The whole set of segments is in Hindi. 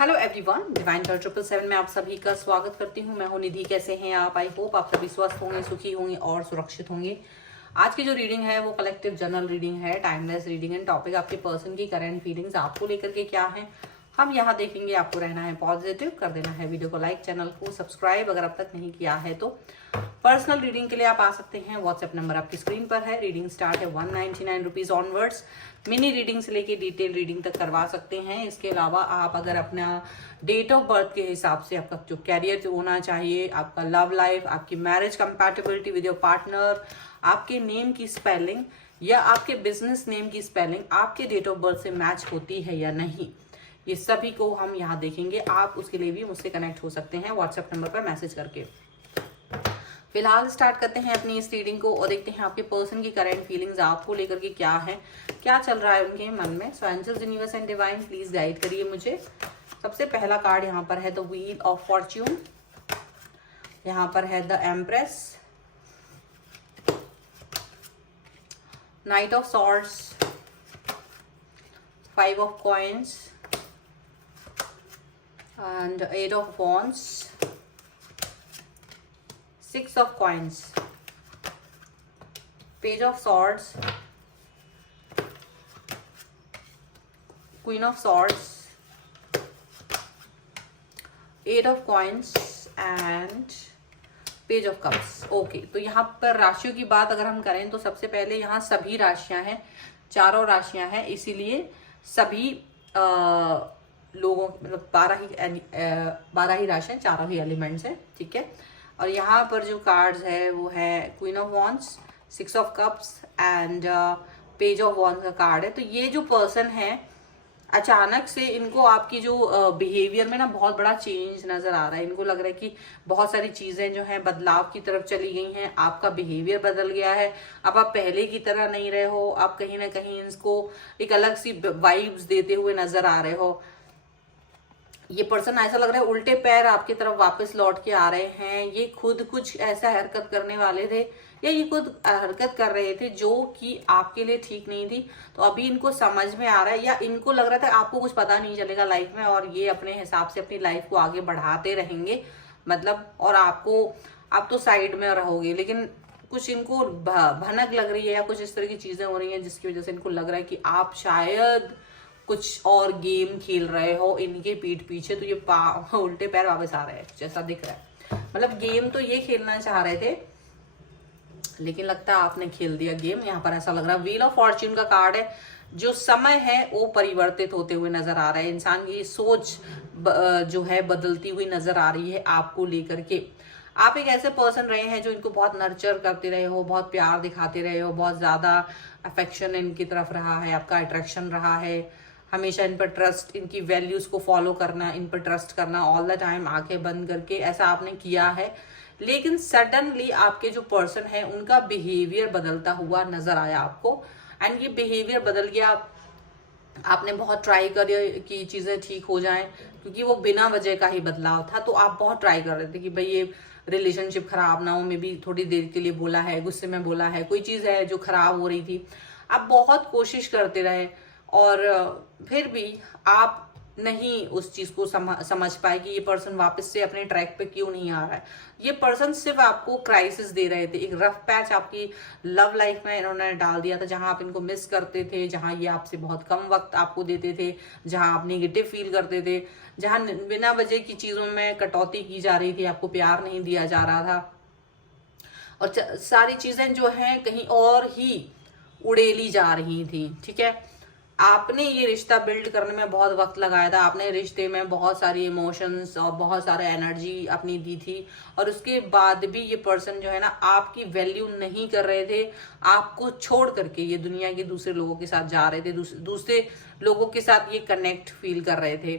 हेलो एवरीवन, डिवाइन टॉर 777 में आप सभी का स्वागत करती हूँ। मैं हूँ निधि। कैसे हैं आप? आई होप आप सभी स्वस्थ होंगे, सुखी होंगे और सुरक्षित होंगे। आज की जो रीडिंग है वो कलेक्टिव जनरल रीडिंग है, टाइमलेस रीडिंग एंड टॉपिक आपके पर्सन की करंट फीलिंग्स आपको लेकर के क्या है हम यहाँ देखेंगे। आपको रहना है पॉजिटिव, कर देना है वीडियो को लाइक, चैनल को सब्सक्राइब अगर अब तक नहीं किया है तो। पर्सनल रीडिंग के लिए आप आ सकते हैं, व्हाट्सएप नंबर आपकी स्क्रीन पर है। रीडिंग स्टार्ट है 199 रुपीज ऑनवर्ड्स। मिनी रीडिंग से लेके डिटेल रीडिंग तक करवा सकते हैं। इसके अलावा आप अगर अपना डेट ऑफ बर्थ के हिसाब से आपका जो कैरियर होना चाहिए, आपका लव लाइफ, आपकी marriage compatibility with your partner, आपके नेम की स्पेलिंग या आपके बिजनेस नेम की स्पेलिंग आपके डेट ऑफ बर्थ से मैच होती है या नहीं, ये सभी को हम यहाँ देखेंगे। आप उसके लिए भी मुझसे कनेक्ट हो सकते हैं व्हाट्सएप नंबर पर मैसेज करके। फिलहाल स्टार्ट करते हैं अपनी इस रीडिंग को और देखते हैं आपके पर्सन की करंट फीलिंग्स आपको लेकर के क्या है, क्या चल रहा है उनके मन में। So angels, universe and divine please guide करिए मुझे। सबसे पहला कार्ड यहाँ पर है द व्हील ऑफ फॉर्च्यून, यहाँ पर है the empress, night of swords, 5 of coins and 8 of wands, 6 of coins, page of swords, queen of swords, 8 of coins and page of cups। Okay, तो यहाँ पर राशियों की बात अगर हम करें तो सबसे पहले यहाँ सभी राशियां हैं, चारों राशियां हैं, इसीलिए सभी लोगों मतलब 12 ही राशियां, चारों ही एलिमेंट्स हैं, ठीक है। और यहाँ पर जो कार्ड्स है वो है queen of wands, 6 of cups and page of wands का कार्ड है। तो ये जो पर्सन है, अचानक से इनको आपकी जो बिहेवियर में ना बहुत बड़ा चेंज नजर आ रहा है। इनको लग रहा है कि बहुत सारी चीजें जो हैं बदलाव की तरफ चली गई हैं, आपका बिहेवियर बदल गया है, अब आप पहले की तरह नहीं रहे हो, आप कहीं ना कहीं इसको एक अलग सी वाइब्स देते हुए नजर आ रहे हो। ये पर्सन ऐसा लग रहा है उल्टे पैर आपकी तरफ वापस लौट के आ रहे हैं। ये खुद कुछ ऐसा हरकत करने वाले थे या ये खुद हरकत कर रहे थे जो कि आपके लिए ठीक नहीं थी, तो अभी इनको समझ में आ रहा है या इनको लग रहा था आपको कुछ पता नहीं चलेगा लाइफ में और ये अपने हिसाब से अपनी लाइफ को आगे बढ़ाते रहेंगे, मतलब और आप तो साइड में रहोगे। लेकिन कुछ इनको भनक लग रही है या कुछ इस तरह की चीजें हो रही हैं जिसकी वजह से इनको लग रहा है कि आप शायद कुछ और गेम खेल रहे हो इनके पीठ पीछे। तो ये उल्टे पैर वापस आ रहे हैं जैसा दिख रहा है, मतलब गेम तो ये खेलना चाह रहे थे लेकिन लगता है आपने खेल दिया गेम। यहाँ पर ऐसा लग रहा है व्हील ऑफ फॉर्च्यून का कार्ड है। जो समय है वो परिवर्तित होते हुए नजर आ रहा है, इंसान की सोच जो है बदलती हुई नजर आ रही है आपको लेकर के। आप एक ऐसे पर्सन रहे हैं जो इनको बहुत नर्चर करते रहे हो, बहुत प्यार दिखाते रहे हो, बहुत ज्यादा अफेक्शन इनकी तरफ रहा है, आपका अट्रैक्शन रहा है, हमेशा इन पर ट्रस्ट, इनकी वैल्यूज को फॉलो करना, इन पर ट्रस्ट करना ऑल द टाइम, आंखें बंद करके ऐसा आपने किया है। लेकिन सडनली आपके जो पर्सन है उनका बिहेवियर बदलता हुआ नजर आया आपको एंड ये बिहेवियर बदल गया। आपने बहुत ट्राई करी कि चीजें ठीक हो जाएं क्योंकि वो बिना वजह का ही बदलाव था, तो आप बहुत ट्राई कर रहे थे कि भाई ये रिलेशनशिप खराब ना हो। मे भी थोड़ी देर के लिए बोला है, गुस्से में बोला है, कोई चीज है जो खराब हो रही थी, आप बहुत कोशिश करते रहे और फिर भी आप नहीं उस चीज को समझ पाए कि ये पर्सन वापस से अपने ट्रैक पे क्यों नहीं आ रहा है। ये पर्सन सिर्फ आपको क्राइसिस दे रहे थे, एक रफ पैच आपकी लव लाइफ में इन्होंने डाल दिया था, जहां आप इनको मिस करते थे, जहां ये आपसे बहुत कम वक्त आपको देते थे, जहां आप नेगेटिव फील करते थे, जहां बिना वजह की चीजों में कटौती की जा रही थी, आपको प्यार नहीं दिया जा रहा था और सारी चीजें जो है कहीं और ही उड़ेली जा रही थी, ठीक है। आपने ये रिश्ता बिल्ड करने में बहुत वक्त लगाया था, आपने रिश्ते में बहुत सारी इमोशंस और बहुत सारे एनर्जी अपनी दी थी और उसके बाद भी ये पर्सन जो है ना आपकी वैल्यू नहीं कर रहे थे। आपको छोड़ करके ये दुनिया के दूसरे लोगों के साथ जा रहे थे, दूसरे लोगों के साथ ये कनेक्ट फील कर रहे थे,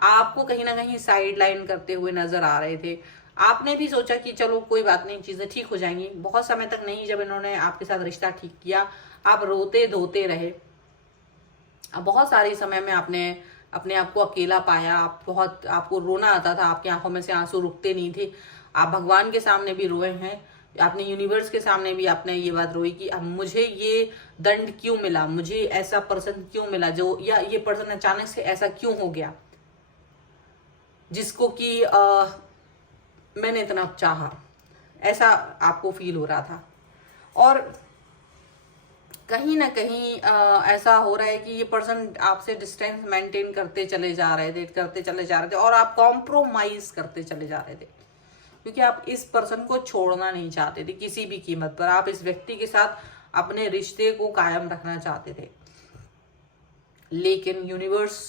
आपको कहीं ना कहीं साइड लाइन करते हुए नजर आ रहे थे। आपने भी सोचा कि चलो कोई बात नहीं, चीजें ठीक हो जाएंगी। बहुत समय तक नहीं, जब इन्होंने आपके साथ रिश्ता ठीक किया आप रोते धोते रहे, बहुत सारे समय में आपने अपने आप को अकेला पाया, आपको रोना आता था, आपकी आंखों में से आंसू रुकते नहीं थे। आप भगवान के सामने भी रोए हैं, आपने यूनिवर्स के सामने भी आपने ये बात रोई कि अब मुझे ये दंड क्यों मिला, मुझे ऐसा पर्सन क्यों मिला जो, या ये पर्सन अचानक से ऐसा क्यों हो गया। जिसको कि मैंने इतना चाहा, ऐसा आपको फील हो रहा था। और कहीं ना कहीं ऐसा हो रहा है कि ये पर्सन आपसे डिस्टेंस मेंटेन करते चले जा रहे थे और आप कॉम्प्रोमाइज करते चले जा रहे थे, क्योंकि आप इस पर्सन को छोड़ना नहीं चाहते थे किसी भी कीमत पर। आप इस व्यक्ति के साथ अपने रिश्ते को कायम रखना चाहते थे, लेकिन यूनिवर्स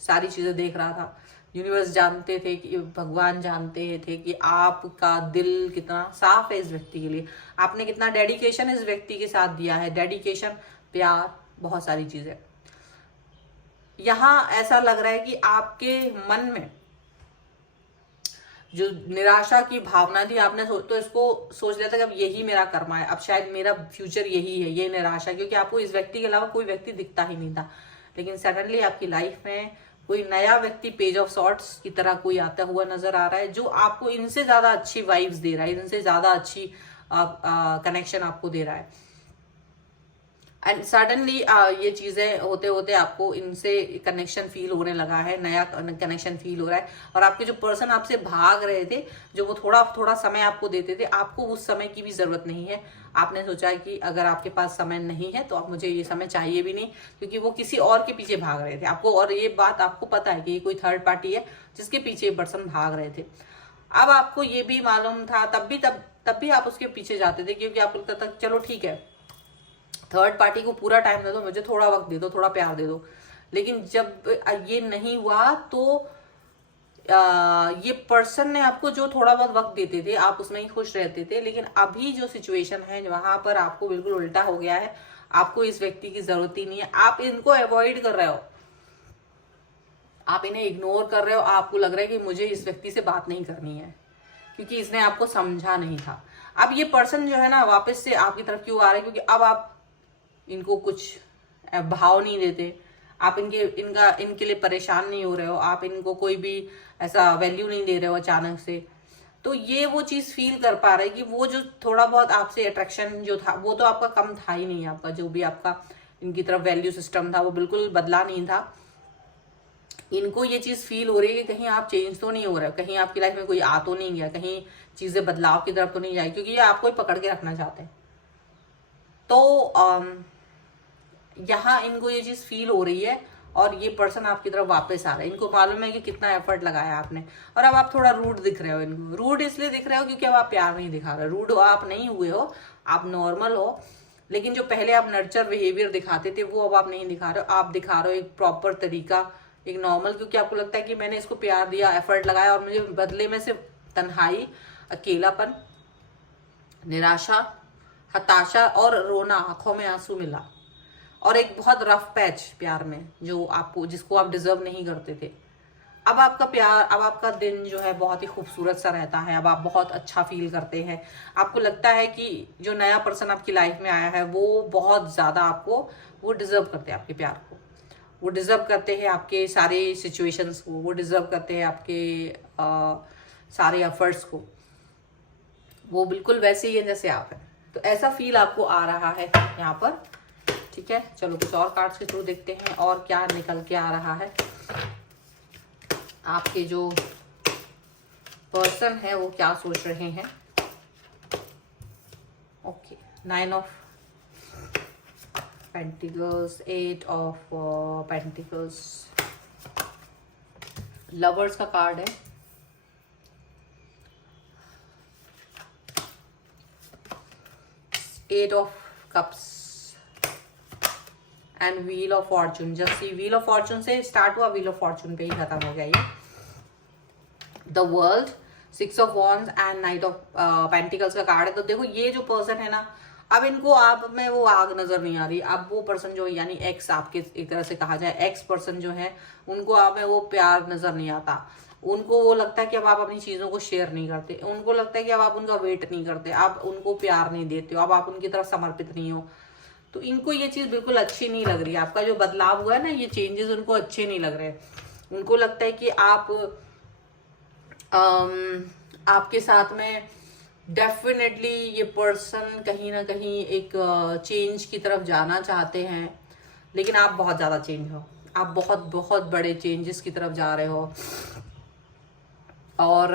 सारी चीजें देख रहा था। यूनिवर्स जानते थे कि, भगवान जानते थे कि आपका दिल कितना साफ है इस व्यक्ति के लिए, आपने कितना डेडिकेशन इस व्यक्ति के साथ दिया है। डेडिकेशन, प्यार, बहुत सारी चीजें। यहाँ ऐसा लग रहा है कि आपके मन में जो निराशा की भावना थी, आपने तो इसको सोच लिया था कि अब यही मेरा कर्मा है, अब शायद मेरा फ्यूचर यही है, ये निराशा, क्योंकि आपको इस व्यक्ति के अलावा कोई व्यक्ति दिखता ही नहीं था। लेकिन सडनली आपकी लाइफ में कोई नया व्यक्ति पेज ऑफ सॉर्ट्स की तरह कोई आता हुआ नजर आ रहा है, जो आपको इनसे ज्यादा अच्छी वाइब्स दे रहा है, इनसे ज्यादा अच्छी कनेक्शन आपको दे रहा है। एंड सडनली ये चीजें होते होते आपको इनसे कनेक्शन फील होने लगा है, नया कनेक्शन फील हो रहा है। और आपके जो पर्सन आपसे भाग रहे थे, जो वो थोड़ा थोड़ा समय आपको देते थे, आपको उस समय की भी जरूरत नहीं है। आपने सोचा कि अगर आपके पास समय नहीं है तो आप, मुझे ये समय चाहिए भी नहीं, क्योंकि वो किसी और के पीछे भाग रहे थे आपको। और ये बात आपको पता है कि ये कोई थर्ड पार्टी है जिसके पीछे ये पर्सन भाग रहे थे। अब आपको ये भी मालूम था, तब भी आप उसके पीछे जाते थे, क्योंकि आपको लगता था चलो ठीक है, थर्ड पार्टी को पूरा टाइम दे दो, मुझे थोड़ा वक्त दे दो, थोड़ा प्यार दे दो। लेकिन जब ये नहीं हुआ तो ये पर्सन ने आपको जो थोड़ा बहुत वक्त देते थे, आप उसमें ही खुश रहते थे। लेकिन अभी जो सिचुएशन है वहां पर आपको बिल्कुल उल्टा हो गया है। आपको इस व्यक्ति की जरूरत ही नहीं है, आप इनको अवॉइड कर रहे हो, आप इन्हें इग्नोर कर रहे हो। आपको लग रहा है कि मुझे इस व्यक्ति से बात नहीं करनी है, क्योंकि इसने आपको समझा नहीं था। अब ये पर्सन जो है ना वापस से आपकी तरफ क्यों आ रहा है, क्योंकि अब आप इनको कुछ भाव नहीं देते, आप इनके लिए परेशान नहीं हो रहे हो, आप इनको कोई भी ऐसा वैल्यू नहीं दे रहे हो अचानक से। तो ये वो चीज फील कर पा रहे कि वो जो थोड़ा बहुत आपसे अट्रैक्शन जो था वो तो आपका कम था ही नहीं, आपका जो भी आपका इनकी तरफ वैल्यू सिस्टम था वो बिल्कुल बदला नहीं था। इनको ये चीज फील हो रही है कि कहीं आप चेंज तो नहीं हो रहे हो, कहीं आपकी लाइफ में कोई आ तो नहीं गया, कहीं चीजें बदलाव की तरफ तो नहीं जाए, क्योंकि ये आपको ही पकड़ के रखना चाहते हैं। तो यहाँ इनको ये चीज फील हो रही है और ये पर्सन आपकी तरफ वापस आ रहा है। इनको मालूम है कि कितना एफर्ट लगाया आपने, और अब आप थोड़ा रूड दिख रहे हो इनको। रूड इसलिए दिख रहे हो क्योंकि अब आप प्यार नहीं दिखा रहे। रूड आप नहीं हुए हो, आप नॉर्मल हो, लेकिन जो पहले आप नर्चर बिहेवियर दिखाते थे वो अब आप नहीं दिखा रहे हो। आप दिखा रहे हो एक प्रॉपर तरीका, एक नॉर्मल, क्योंकि आपको लगता है कि मैंने इसको प्यार दिया, एफर्ट लगाया, और मुझे बदले में सिर्फ तन्हाई, अकेलापन, निराशा, हताशा और रोना, आंखों में आंसू मिला, और एक बहुत रफ पैच प्यार में जो आपको, जिसको आप डिजर्व नहीं करते थे। अब आपका प्यार, अब आपका दिन जो है बहुत ही खूबसूरत सा रहता है। अब आप बहुत अच्छा फील करते हैं। आपको लगता है कि जो नया पर्सन आपकी लाइफ में आया है वो बहुत ज्यादा आपको, वो डिजर्व करते हैं आपके प्यार को, वो डिजर्व करते हैं आपके सारे सिचुएशंस को, वो डिजर्व करते हैं आपके सारे एफर्ट्स को। वो बिल्कुल वैसे ही है जैसे आप हैं। तो ऐसा फील आपको आ रहा है यहाँ पर। ठीक है, चलो कुछ और कार्ड्स के थ्रू देखते हैं और क्या निकल के आ रहा है। आपके जो पर्सन है वो क्या सोच रहे हैं। Okay, 9 of pentacles, 8 of pentacles, lovers का कार्ड है, eight of cups and wheel of fortune. Just wheel of fortune से स्टार्ट हुआ, व्हील ऑफ फॉर्चून पे ही खत्म हो गया ये। The world, 6 of wands and knight of pentacles का कार्ड है। तो देखो ये जो पर्सन है ना, अब इनको आप में वो आग नजर नहीं आ रही। अब वो पर्सन जो, यानी एक्स, आपके एक तरह से कहा जाए एक्स पर्सन जो है, उनको आप में वो प्यार नजर नहीं आता। उनको वो लगता है कि अब आप अपनी चीजों को शेयर नहीं करते, उनको लगता है कि अब आप उनका वेट नहीं करते, आप उनको प्यार नहीं देते हो, अब आप उनकी तरफ समर्पित नहीं हो। तो इनको ये चीज बिल्कुल अच्छी नहीं लग रही है। आपका जो बदलाव हुआ है ना, ये चेंजेस उनको अच्छे नहीं लग रहे। उनको लगता है कि आपके साथ में डेफिनेटली ये पर्सन कहीं ना कहीं एक चेंज की तरफ जाना चाहते हैं, लेकिन आप बहुत ज्यादा चेंज हो, आप बहुत बहुत बड़े चेंजेस की तरफ जा रहे हो। और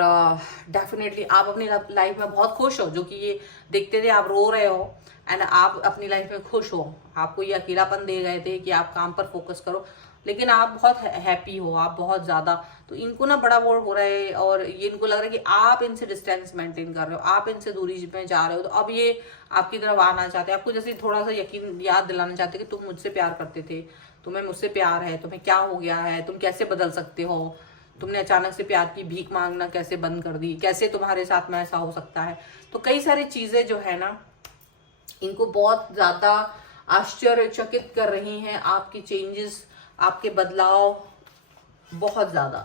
डेफिनेटली आप अपनी लाइफ में बहुत खुश हो, जो कि ये देखते थे आप रो रहे हो एंड आप अपनी लाइफ में खुश हो। आपको ये अकेलापन दे गए थे कि आप काम पर फोकस करो, लेकिन आप बहुत हैप्पी हो, आप बहुत ज्यादा। तो इनको ना बड़ा बोर हो रहा है और ये इनको लग रहा है कि आप इनसे डिस्टेंस मेंटेन कर रहे हो, आप इनसे दूरी में जा रहे हो। तो अब ये आपकी तरफ आना चाहते हैं, आपको जैसे थोड़ा सा यकीन याद दिलाना चाहते हैं कि तुम मुझसे प्यार करते थे, तुम्हें मुझसे प्यार है, तुम्हें क्या हो गया है, तुम कैसे बदल सकते हो, तुमने अचानक से प्यार की भीख मांगना कैसे बंद कर दी, कैसे तुम्हारे साथ में ऐसा हो सकता है। तो कई सारी चीजें जो है ना इनको बहुत ज्यादा आश्चर्यचकित कर रही हैं, आपकी चेंजेस, आपके बदलाव बहुत ज्यादा,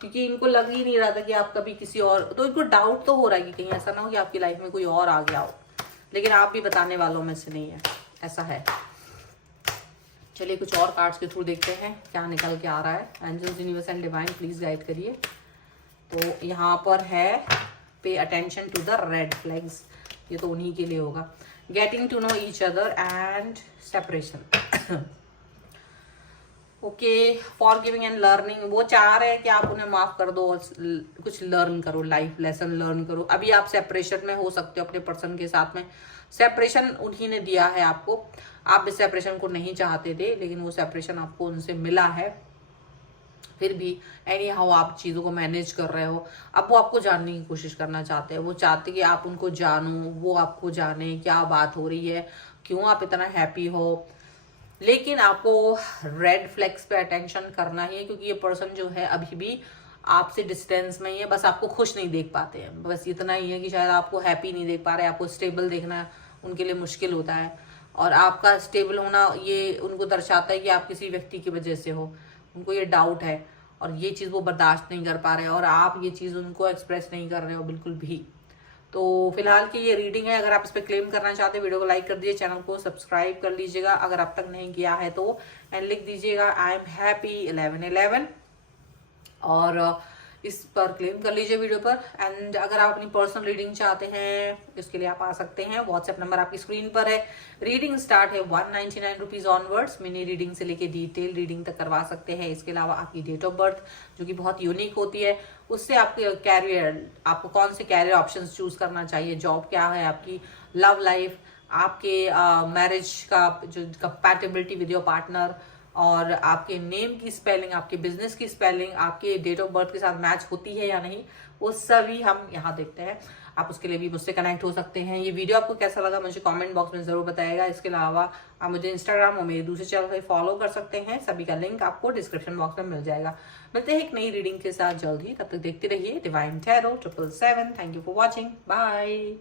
क्योंकि इनको लग ही नहीं रहा था कि आप कभी किसी और, तो इनको डाउट तो हो रहा है कि कहीं ऐसा ना हो कि आपकी लाइफ में कोई और आ गया हो, लेकिन आप भी बताने वालों में से नहीं है, ऐसा है। चलिए कुछ और कार्ड्स के थ्रू देखते हैं क्या निकल के आ रहा है। Angels, universe and divine please guide करिए। तो यहाँ पर है pay attention to the red flags, ये तो उन्हीं के लिए होगा। Getting to know each other and separation. Okay, for giving and learning, वो चाह रहे हैं कि आप उन्हें माफ कर दो और कुछ लर्न करो, लाइफ लेसन लर्न करो। अभी आप सेपरेशन में हो सकते हो अपने पर्सन के साथ में, सेपरेशन उन्हीं ने दिया है आपको, आप इस सेपरेशन को नहीं चाहते थे, लेकिन वो सेपरेशन आपको उनसे मिला है। फिर भी एनी हाउ आप चीज़ों को मैनेज कर रहे हो। अब वो आपको जानने की कोशिश करना चाहते हैं, वो चाहते कि आप उनको जानो, वो आपको जाने क्या बात हो रही है, क्यों आप इतना हैप्पी हो। लेकिन आपको रेड फ्लैग्स पे अटेंशन करना ही है, क्योंकि ये पर्सन जो है अभी भी आपसे डिस्टेंस में ही है, बस आपको खुश नहीं देख पाते हैं। बस इतना ही है कि शायद आपको हैप्पी नहीं देख पा रहे, आपको स्टेबल देखना उनके लिए मुश्किल होता है। और आपका स्टेबल होना ये उनको दर्शाता है कि आप किसी व्यक्ति की वजह से हो, उनको ये डाउट है और ये चीज़ वो बर्दाश्त नहीं कर पा रहे, और आप ये चीज़ उनको एक्सप्रेस नहीं कर रहे हो बिल्कुल भी। तो फिलहाल की ये रीडिंग है। अगर आप इस पर क्लेम करना चाहते हैं, वीडियो को लाइक कर दीजिए, चैनल को सब्सक्राइब कर लीजिएगा अगर अब तक नहीं किया है तो, एंड लिख दीजिएगा आई एम हैप्पी 1111 और इस पर क्लेम कर लीजिए वीडियो पर। एंड अगर आप अपनी पर्सनल रीडिंग चाहते हैं इसके लिए आप आ सकते हैं, व्हाट्सएप नंबर आपकी स्क्रीन पर है। रीडिंग स्टार्ट है 199 रुपीज ऑनवर्ड्स, मिनी रीडिंग से लेके डिटेल रीडिंग तक करवा सकते हैं। इसके अलावा आपकी डेट ऑफ बर्थ जो कि बहुत यूनिक होती है, उससे आपके कैरियर, आपको कौन से कैरियर ऑप्शंस चूज करना चाहिए, जॉब क्या है आपकी, लव लाइफ, आपके मैरिज का जो कंपैटिबिलिटी विद योर पार्टनर, और आपके नेम की स्पेलिंग, आपके बिजनेस की स्पेलिंग, आपके डेट ऑफ बर्थ के साथ मैच होती है या नहीं, वो सभी हम यहाँ देखते हैं। आप उसके लिए भी मुझसे कनेक्ट हो सकते हैं। ये वीडियो आपको कैसा लगा मुझे कमेंट बॉक्स में जरूर बताइएगा। इसके अलावा आप मुझे इंस्टाग्राम और मेरे दूसरे चैनल पर फॉलो कर सकते हैं, सभी का लिंक आपको डिस्क्रिप्शन बॉक्स में मिल जाएगा। मिलते हैं एक नई रीडिंग के साथ जल्द ही, तब तक देखते रहिए divine tarot 777। Thank you for watching, bye.